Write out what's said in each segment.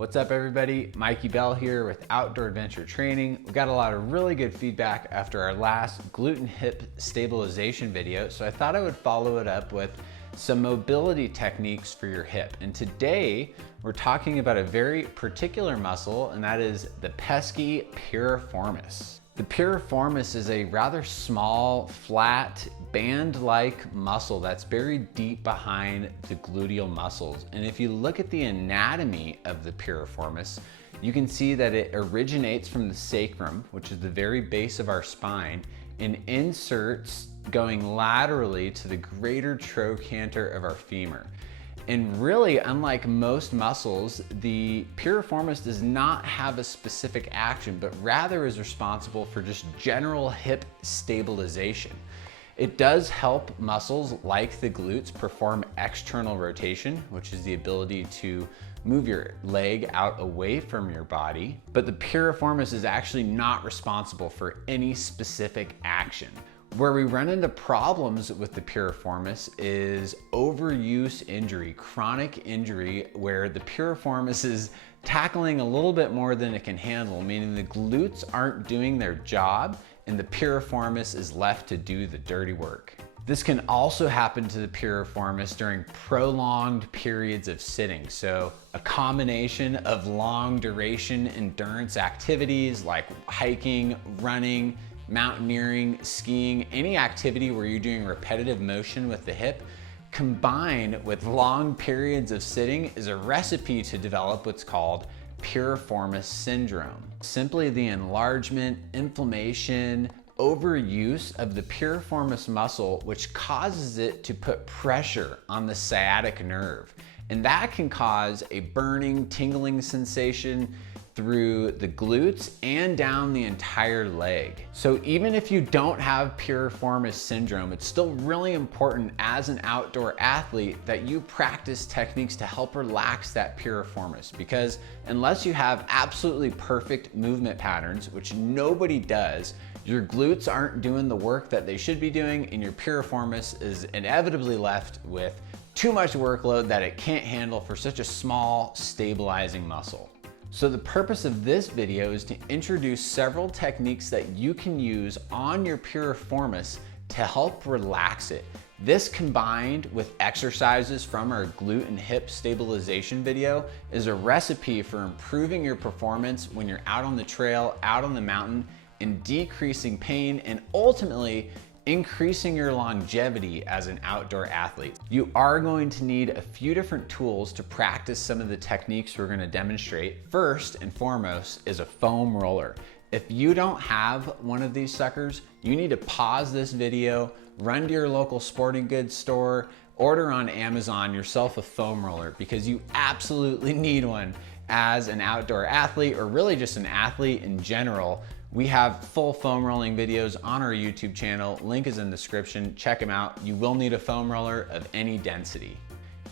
What's up everybody? Mikey Bell here with Outdoor Adventure Training. We got a lot of really good feedback after our last glute and hip stabilization video, so I thought I would follow it up with some mobility techniques for your hip. And today we're talking about a very particular muscle, and that is the pesky piriformis. The piriformis is a rather small, flat, band-like muscle that's buried deep behind the gluteal muscles. And if you look at the anatomy of the piriformis, you can see that it originates from the sacrum, which is the very base of our spine, and inserts going laterally to the greater trochanter of our femur. And really, unlike most muscles, the piriformis does not have a specific action, but rather is responsible for just general hip stabilization. It does help muscles like the glutes perform external rotation, which is the ability to move your leg out away from your body, but the piriformis is actually not responsible for any specific action. Where we run into problems with the piriformis is overuse injury, chronic injury, where the piriformis is tackling a little bit more than it can handle, meaning the glutes aren't doing their job and the piriformis is left to do the dirty work. This can also happen to the piriformis during prolonged periods of sitting. So a combination of long duration endurance activities like hiking, running, mountaineering, skiing, any activity where you're doing repetitive motion with the hip, combined with long periods of sitting, is a recipe to develop what's called piriformis syndrome. Simply the enlargement, inflammation, overuse of the piriformis muscle, which causes it to put pressure on the sciatic nerve. And that can cause a burning, tingling sensation through the glutes and down the entire leg. So even if you don't have piriformis syndrome, it's still really important as an outdoor athlete that you practice techniques to help relax that piriformis, because unless you have absolutely perfect movement patterns, which nobody does, your glutes aren't doing the work that they should be doing, and your piriformis is inevitably left with too much workload that it can't handle for such a small, stabilizing muscle. So the purpose of this video is to introduce several techniques that you can use on your piriformis to help relax it. This, combined with exercises from our glute and hip stabilization video, is a recipe for improving your performance when you're out on the trail, out on the mountain, and decreasing pain, and ultimately increasing your longevity as an outdoor athlete. You are going to need a few different tools to practice some of the techniques we're going to demonstrate. First and foremost is a foam roller. If you don't have one of these suckers, you need to pause this video, run to your local sporting goods store, order on Amazon yourself a foam roller, because you absolutely need one as an outdoor athlete, or really just an athlete in general. We have full foam rolling videos on our YouTube channel. Link is in the description. Check them out. You will need a foam roller of any density.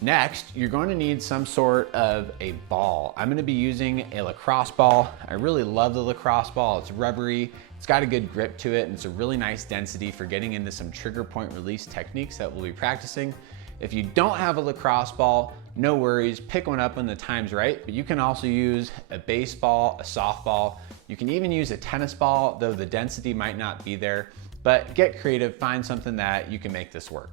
Next, you're going to need some sort of a ball. I'm going to be using a lacrosse ball. I really love the lacrosse ball. It's rubbery, it's got a good grip to it, and it's a really nice density for getting into some trigger point release techniques that we'll be practicing. If you don't have a lacrosse ball, no worries, pick one up when the time's right, but you can also use a baseball, a softball. You can even use a tennis ball, though the density might not be there, but get creative, find something that you can make this work.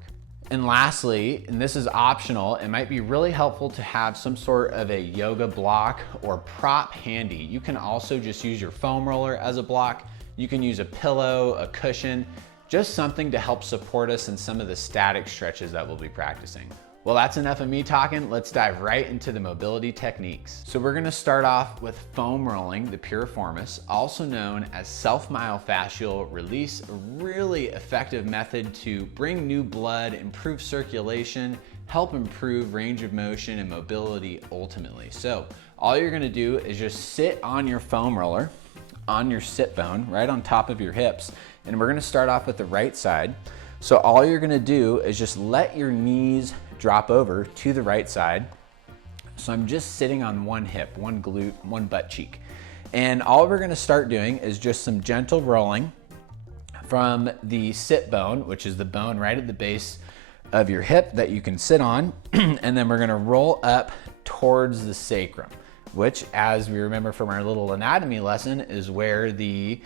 And lastly, and this is optional, it might be really helpful to have some sort of a yoga block or prop handy. You can also just use your foam roller as a block. You can use a pillow, a cushion, just something to help support us in some of the static stretches that we'll be practicing. Well, that's enough of me talking. Let's dive right into the mobility techniques. So we're gonna start off with foam rolling the piriformis, also known as self-myofascial release, a really effective method to bring new blood, improve circulation, help improve range of motion and mobility ultimately. So all you're gonna do is just sit on your foam roller, on your sit bone, right on top of your hips, and we're gonna start off with the right side. So all you're gonna do is just let your knees drop over to the right side. So I'm just sitting on one hip, one glute, one butt cheek. And all we're gonna start doing is just some gentle rolling from the sit bone, which is the bone right at the base of your hip that you can sit on. And then we're gonna roll up towards the sacrum. which, as we remember from our little anatomy lesson, is where the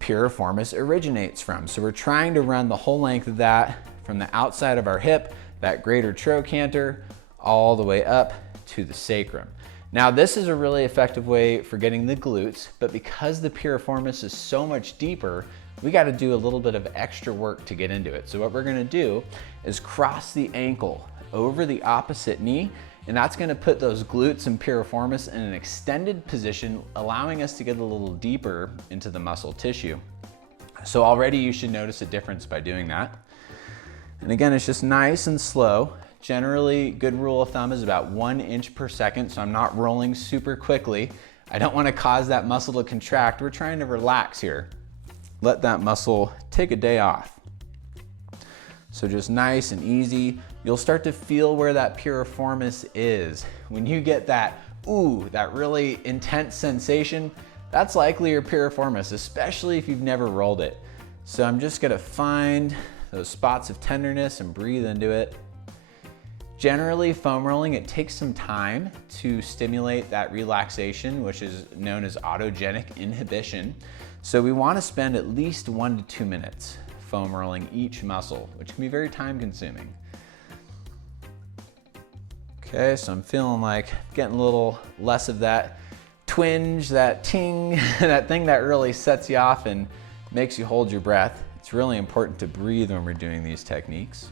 piriformis originates from. So we're trying to run the whole length of that from the outside of our hip, that greater trochanter, all the way up to the sacrum. Now, this is a really effective way for getting the glutes, but because the piriformis is so much deeper, we got to do a little bit of extra work to get into it. So what we're going to do is cross the ankle over the opposite knee, and that's going to put those glutes and piriformis in an extended position, allowing us to get a little deeper into the muscle tissue. So already you should notice a difference by doing that. And again, it's just nice and slow. Generally, good rule of thumb is about 1 inch per second, so I'm not rolling super quickly. I don't want to cause that muscle to contract. We're trying to relax here. Let that muscle take a day off. So just nice and easy. You'll start to feel where that piriformis is. When you get that, ooh, that really intense sensation, that's likely your piriformis, especially if you've never rolled it. So I'm just gonna find those spots of tenderness and breathe into it. Generally, foam rolling, it takes some time to stimulate that relaxation, which is known as autogenic inhibition. So we want to spend at least 1 to 2 minutes foam rolling each muscle, which can be very time consuming. Okay, so I'm feeling like getting a little less of that twinge, that ting, that thing that really sets you off and makes you hold your breath. It's really important to breathe when we're doing these techniques.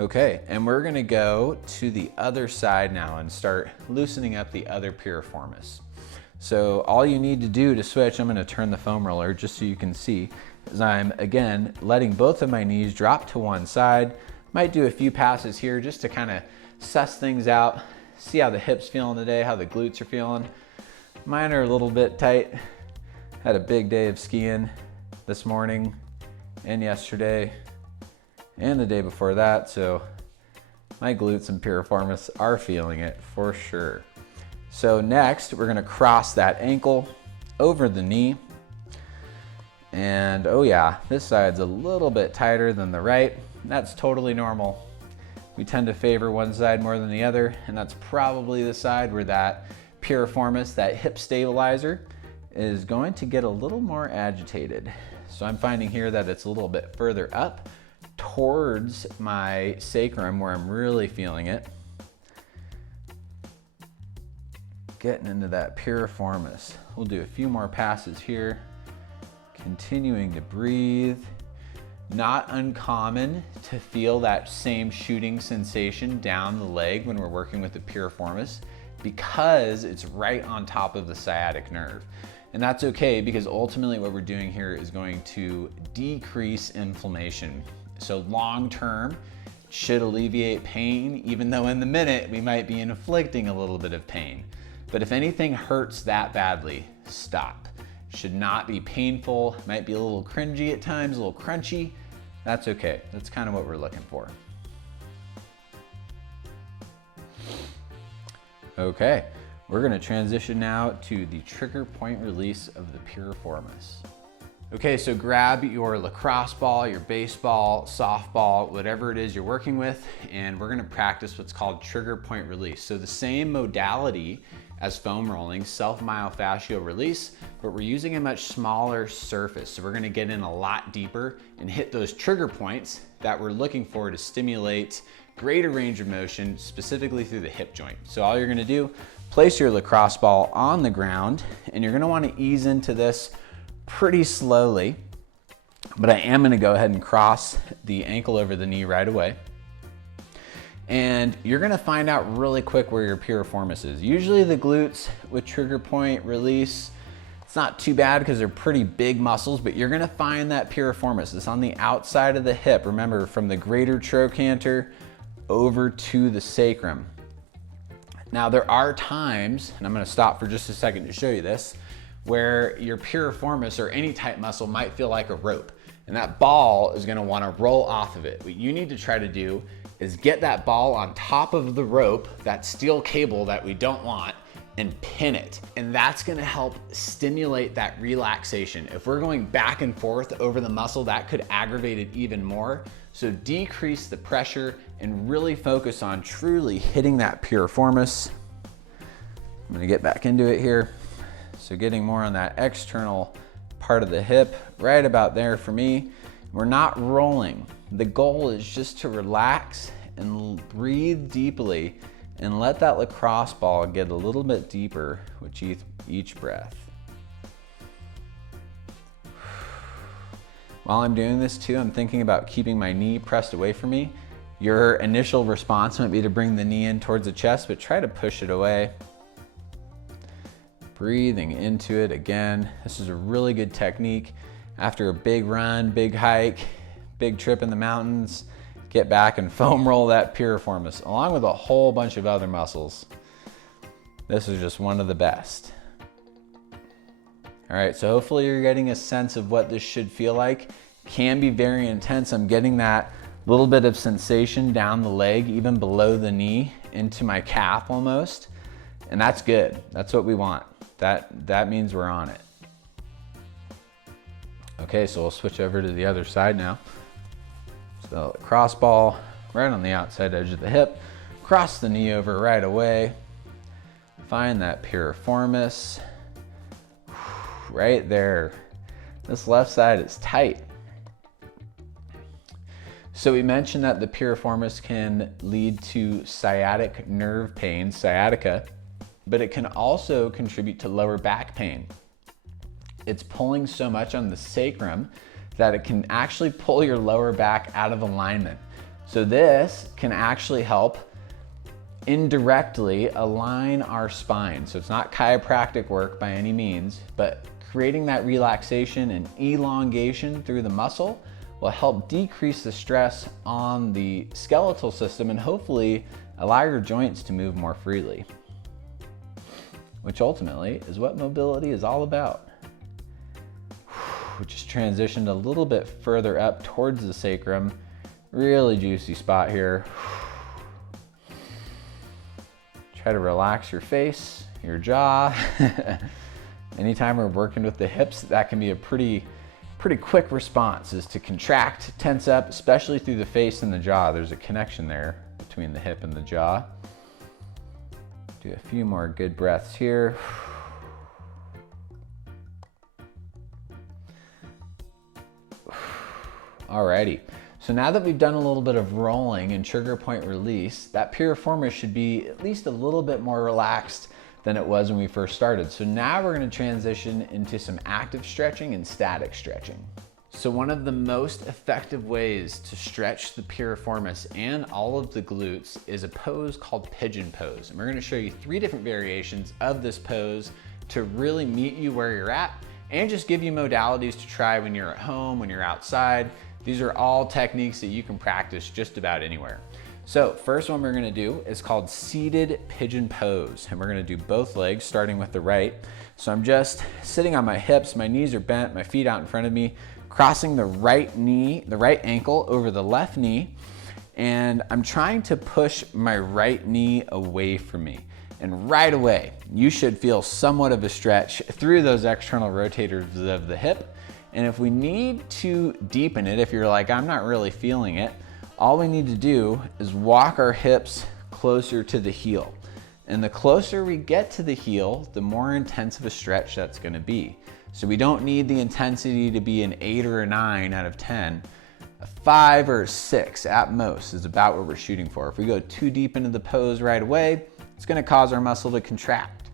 Okay, and we're gonna go to the other side now and start loosening up the other piriformis. So all you need to do to switch, I'm gonna turn the foam roller just so you can see, is I'm, again, letting both of my knees drop to one side. Might do a few passes here just to kind of suss things out, see how the hips feeling today, how the glutes are feeling. Mine are a little bit tight. Had a big day of skiing this morning and yesterday and the day before that, so my glutes and piriformis are feeling it for sure. So next, we're gonna cross that ankle over the knee. And oh yeah, this side's a little bit tighter than the right. That's totally normal. We tend to favor one side more than the other, and that's probably the side where that piriformis, that hip stabilizer, is going to get a little more agitated. So I'm finding here that it's a little bit further up towards my sacrum where I'm really feeling it. Getting into that piriformis. We'll do a few more passes here. Continuing to breathe. Not uncommon to feel that same shooting sensation down the leg when we're working with the piriformis because it's right on top of the sciatic nerve. And that's okay because ultimately what we're doing here is going to decrease inflammation. So long term, it should alleviate pain, even though in the minute we might be inflicting a little bit of pain. But if anything hurts that badly, stop. Should not be painful, might be a little cringy at times, a little crunchy. That's okay, that's kind of what we're looking for. Okay, we're gonna transition now to the trigger point release of the piriformis. Okay, so grab your lacrosse ball, your baseball, softball, whatever it is you're working with, and we're gonna practice what's called trigger point release. So the same modality as foam rolling, self-myofascial release, but we're using a much smaller surface. So we're gonna get in a lot deeper and hit those trigger points that we're looking for to stimulate greater range of motion, specifically through the hip joint. So all you're gonna do, place your lacrosse ball on the ground, and you're gonna wanna ease into this pretty slowly, but I am gonna go ahead and cross the ankle over the knee right away. And you're gonna find out really quick where your piriformis is. Usually the glutes with trigger point release, it's not too bad because they're pretty big muscles, but you're gonna find that piriformis. It's on the outside of the hip. Remember, from the greater trochanter over to the sacrum. Now there are times, and I'm gonna stop for just a second to show you this, where your piriformis or any tight muscle might feel like a rope, and that ball is gonna wanna roll off of it. What you need to try to do is get that ball on top of the rope, that steel cable that we don't want, and pin it. And that's gonna help stimulate that relaxation. If we're going back and forth over the muscle, that could aggravate it even more. So decrease the pressure and really focus on truly hitting that piriformis I'm gonna get back into it here. So getting more on that external part of the hip, right about there for me. We're not rolling. The goal is just to relax and breathe deeply and let that lacrosse ball get a little bit deeper with each breath. While I'm doing this too, I'm thinking about keeping my knee pressed away from me. Your initial response might be to bring the knee in towards the chest, but try to push it away. Breathing into it again. This is a really good technique. After a big run, big hike, big trip in the mountains, get back and foam roll that piriformis, along with a whole bunch of other muscles. This is just one of the best. All right, so hopefully you're getting a sense of what this should feel like. Can be very intense. I'm getting that little bit of sensation down the leg, even below the knee, into my calf almost. And that's good. That's what we want. That means we're on it. Okay, so we'll switch over to the other side now. So cross ball right on the outside edge of the hip, cross the knee over right away. Find that piriformis right there. This left side is tight. So we mentioned that the piriformis can lead to sciatic nerve pain, sciatica, but it can also contribute to lower back pain. It's pulling so much on the sacrum that it can actually pull your lower back out of alignment. So this can actually help indirectly align our spine. So it's not chiropractic work by any means, but creating that relaxation and elongation through the muscle will help decrease the stress on the skeletal system and hopefully allow your joints to move more freely, which ultimately is what mobility is all about. We just transitioned a little bit further up towards the sacrum. Really juicy spot here. Try to relax your face, your jaw. Anytime we're working with the hips, that can be a pretty quick response, is to contract, tense up, especially through the face and the jaw. There's a connection there between the hip and the jaw. Do a few more good breaths here. Alrighty, so now that we've done a little bit of rolling and trigger point release, that piriformis should be at least a little bit more relaxed than it was when we first started. So now we're going to transition into some active stretching and static stretching. So one of the most effective ways to stretch the piriformis and all of the glutes is a pose called pigeon pose. And we're going to show you 3 different variations of this pose to really meet you where you're at and just give you modalities to try when you're at home, when you're outside. These are all techniques that you can practice just about anywhere. So first one we're gonna do is called seated pigeon pose. And we're gonna do both legs, starting with the right. So I'm just sitting on my hips, my knees are bent, my feet out in front of me, crossing the right knee, the right ankle over the left knee. And I'm trying to push my right knee away from me. And right away, you should feel somewhat of a stretch through those external rotators of the hip. And if we need to deepen it, if you're like, I'm not really feeling it, all we need to do is walk our hips closer to the heel. And the closer we get to the heel, the more intense of a stretch that's gonna be. So we don't need the intensity to be an 8 or a 9 out of 10. A 5 or a 6 at most is about what we're shooting for. If we go too deep into the pose right away, it's gonna cause our muscle to contract.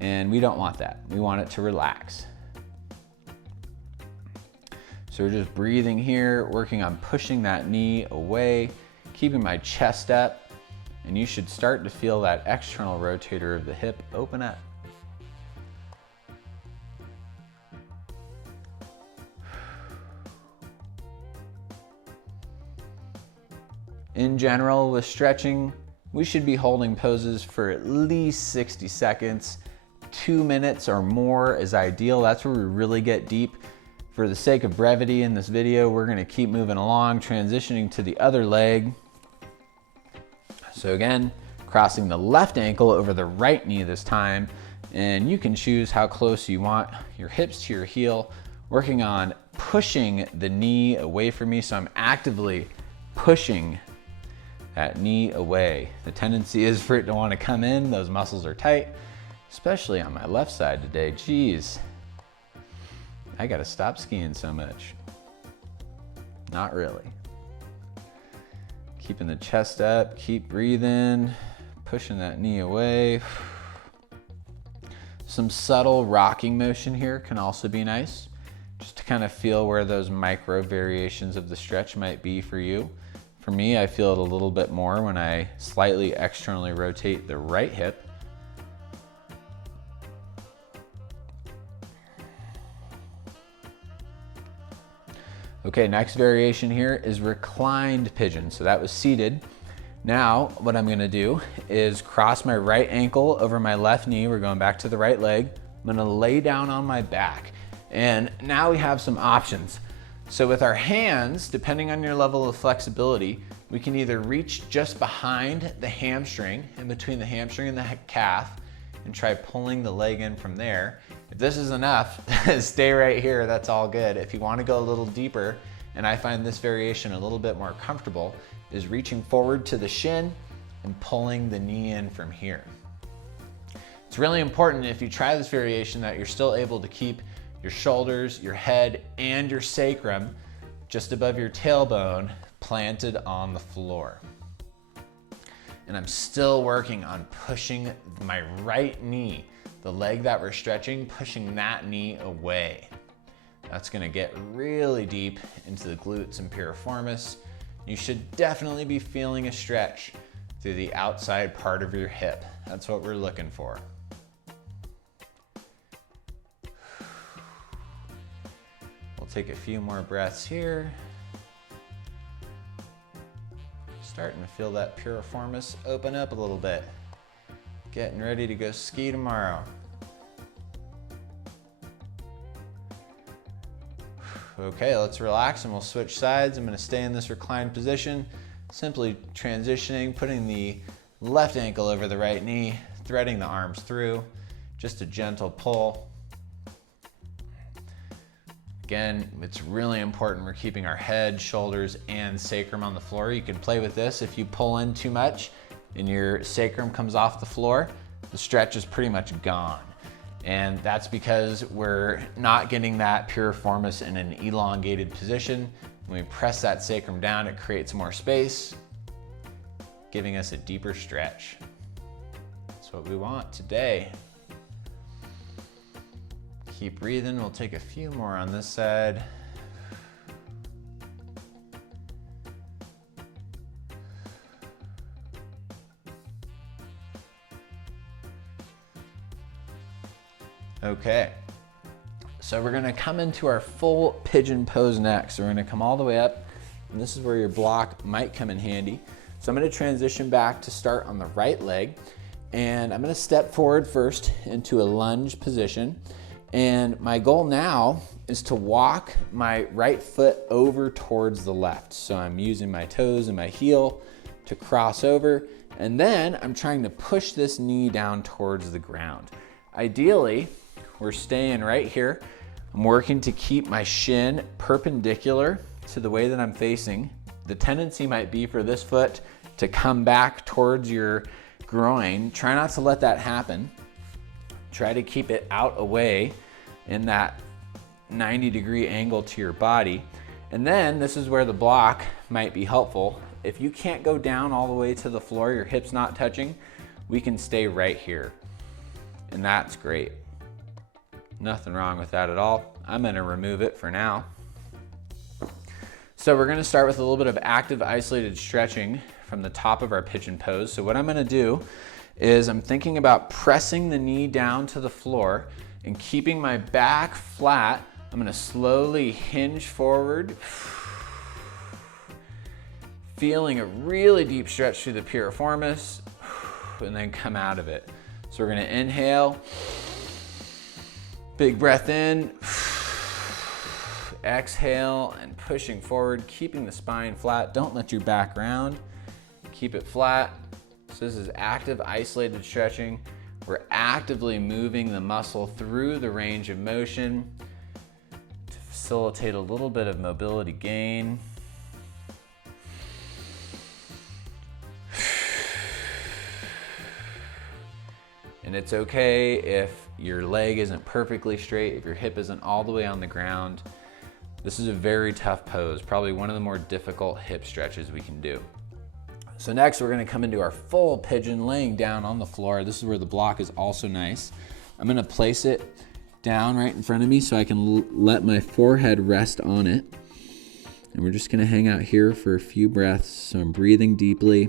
And we don't want that. We want it to relax. So we're just breathing here, working on pushing that knee away, keeping my chest up, and you should start to feel that external rotator of the hip open up. In general, with stretching, we should be holding poses for at least 60 seconds. 2 minutes or more is ideal. That's where we really get deep. For the sake of brevity in this video, we're gonna keep moving along, transitioning to the other leg. So again, crossing the left ankle over the right knee this time, and you can choose how close you want your hips to your heel, working on pushing the knee away from me. So I'm actively pushing that knee away. The tendency is for it to want to come in, those muscles are tight. especially on my left side today. Geez, I gotta stop skiing so much. Not really. Keeping the chest up, keep breathing, pushing that knee away. Some subtle rocking motion here can also be nice, just to kind of feel where those micro variations of the stretch might be for you. For me, I feel it a little bit more when I slightly externally rotate the right hip. Okay, next variation here is reclined pigeon. So that was seated. Now, what I'm gonna do is cross my right ankle over my left knee. We're going back to the right leg. I'm gonna lay down on my back. And now we have some options. So with our hands, depending on your level of flexibility, we can either reach just behind the hamstring, in between the hamstring and the calf, and try pulling the leg in from there. If this is enough, stay right here, that's all good. If you wanna go a little deeper, and I find this variation a little bit more comfortable, is reaching forward to the shin and pulling the knee in from here. It's really important if you try this variation that you're still able to keep your shoulders, your head, and your sacrum just above your tailbone planted on the floor. And I'm still working on pushing my right knee, the leg that we're stretching, pushing that knee away. That's gonna get really deep into the glutes and piriformis. You should definitely be feeling a stretch through the outside part of your hip. That's what we're looking for. We'll take a few more breaths here. Starting to feel that piriformis open up a little bit. Getting ready to go ski tomorrow. Okay, let's relax and we'll switch sides. I'm gonna stay in this reclined position, simply transitioning, putting the left ankle over the right knee, threading the arms through, just a gentle pull. Again, it's really important we're keeping our head, shoulders, and sacrum on the floor. You can play with this. If you pull in too much and your sacrum comes off the floor, the stretch is pretty much gone. And that's because we're not getting that piriformis in an elongated position. When we press that sacrum down, it creates more space, giving us a deeper stretch. That's what we want today. Keep breathing. We'll take a few more on this side. Okay, so we're gonna come into our full pigeon pose next. So we're gonna come all the way up, and this is where your block might come in handy. So I'm gonna transition back to start on the right leg, and I'm gonna step forward first into a lunge position. And my goal now is to walk my right foot over towards the left. So I'm using my toes and my heel to cross over, and then I'm trying to push this knee down towards the ground. Ideally, we're staying right here. I'm working to keep my shin perpendicular to the way that I'm facing. The tendency might be for this foot to come back towards your groin. Try not to let that happen. Try to keep it out away in that 90-degree angle to your body. And then this is where the block might be helpful. If you can't go down all the way to the floor, your hips not touching, we can stay right here. And that's great. Nothing wrong with that at all. I'm gonna remove it for now. So we're gonna start with a little bit of active isolated stretching from the top of our pigeon pose. So what I'm gonna do is I'm thinking about pressing the knee down to the floor and keeping my back flat. I'm gonna slowly hinge forward, feeling a really deep stretch through the piriformis, and then come out of it. So we're gonna inhale, big breath in, exhale, and pushing forward, keeping the spine flat. Don't let your back round, keep it flat. So this is active isolated stretching. We're actively moving the muscle through the range of motion to facilitate a little bit of mobility gain. And it's okay if your leg isn't perfectly straight, if your hip isn't all the way on the ground. This is a very tough pose, probably one of the more difficult hip stretches we can do. So next we're gonna come into our full pigeon, laying down on the floor. This is where the block is also nice. I'm gonna place it down right in front of me so I can let my forehead rest on it. And we're just gonna hang out here for a few breaths. So I'm breathing deeply.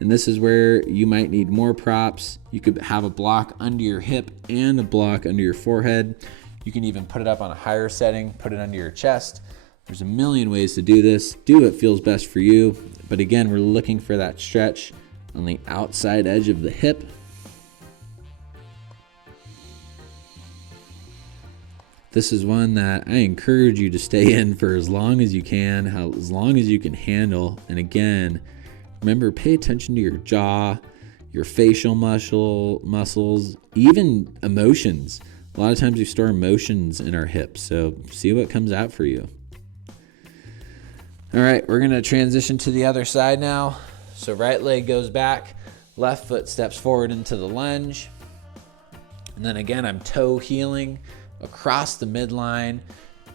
And this is where you might need more props. You could have a block under your hip and a block under your forehead. You can even put it up on a higher setting, put it under your chest. There's a million ways to do this. Do what feels best for you. But again, we're looking for that stretch on the outside edge of the hip. This is one that I encourage you to stay in for as long as you can, as long as you can handle. And again, remember, pay attention to your jaw, your facial muscles, even emotions. A lot of times we store emotions in our hips, so see what comes out for you. All right, we're gonna transition to the other side now. So right leg goes back, left foot steps forward into the lunge. And then again, I'm toe heeling across the midline,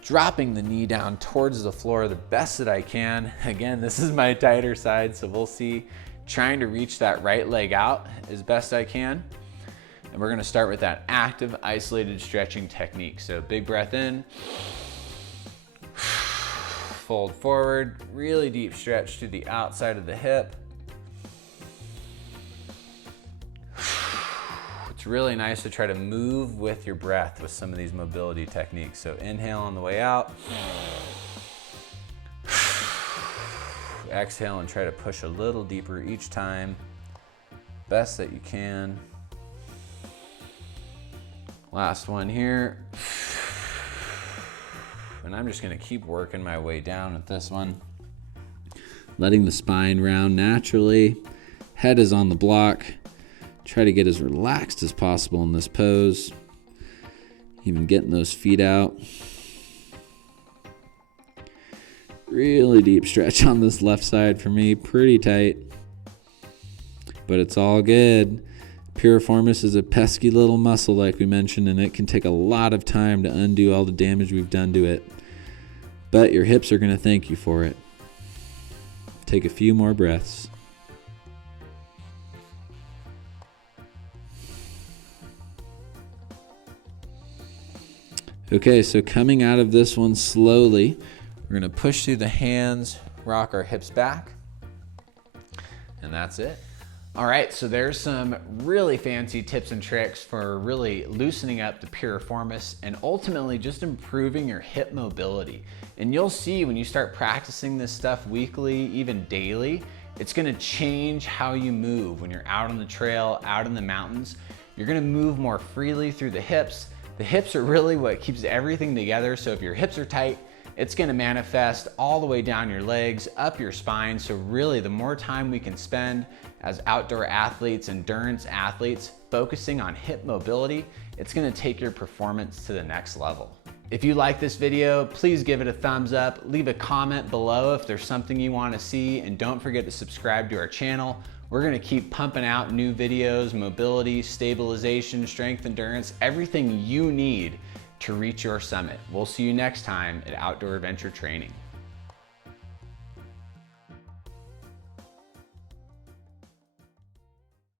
dropping the knee down towards the floor the best that I can. Again, this is my tighter side, so we'll see. Trying to reach that right leg out as best I can. And we're gonna start with that active, isolated stretching technique. So big breath in, fold forward, really deep stretch to the outside of the hip. It's really nice to try to move with your breath with some of these mobility techniques. So inhale on the way out. Exhale and try to push a little deeper each time, best that you can. Last one here. And I'm just gonna keep working my way down with this one. Letting the spine round naturally. Head is on the block. Try to get as relaxed as possible in this pose. Even getting those feet out. Really deep stretch on this left side for me, pretty tight. But it's all good. Piriformis is a pesky little muscle like we mentioned, and it can take a lot of time to undo all the damage we've done to it. But your hips are gonna thank you for it. Take a few more breaths. Okay, so coming out of this one slowly, we're gonna push through the hands, rock our hips back, and that's it. All right, so there's some really fancy tips and tricks for really loosening up the piriformis and ultimately just improving your hip mobility. And you'll see when you start practicing this stuff weekly, even daily, it's gonna change how you move. When you're out on the trail, out in the mountains, you're gonna move more freely through the hips. The hips are really what keeps everything together. So if your hips are tight, it's gonna manifest all the way down your legs, up your spine. So really the more time we can spend as outdoor athletes, endurance athletes, focusing on hip mobility, it's gonna take your performance to the next level. If you like this video, please give it a thumbs up, leave a comment below if there's something you wanna see, and don't forget to subscribe to our channel. We're gonna keep pumping out new videos, mobility, stabilization, strength, endurance, everything you need to reach your summit. We'll see you next time at Outdoor Adventure Training.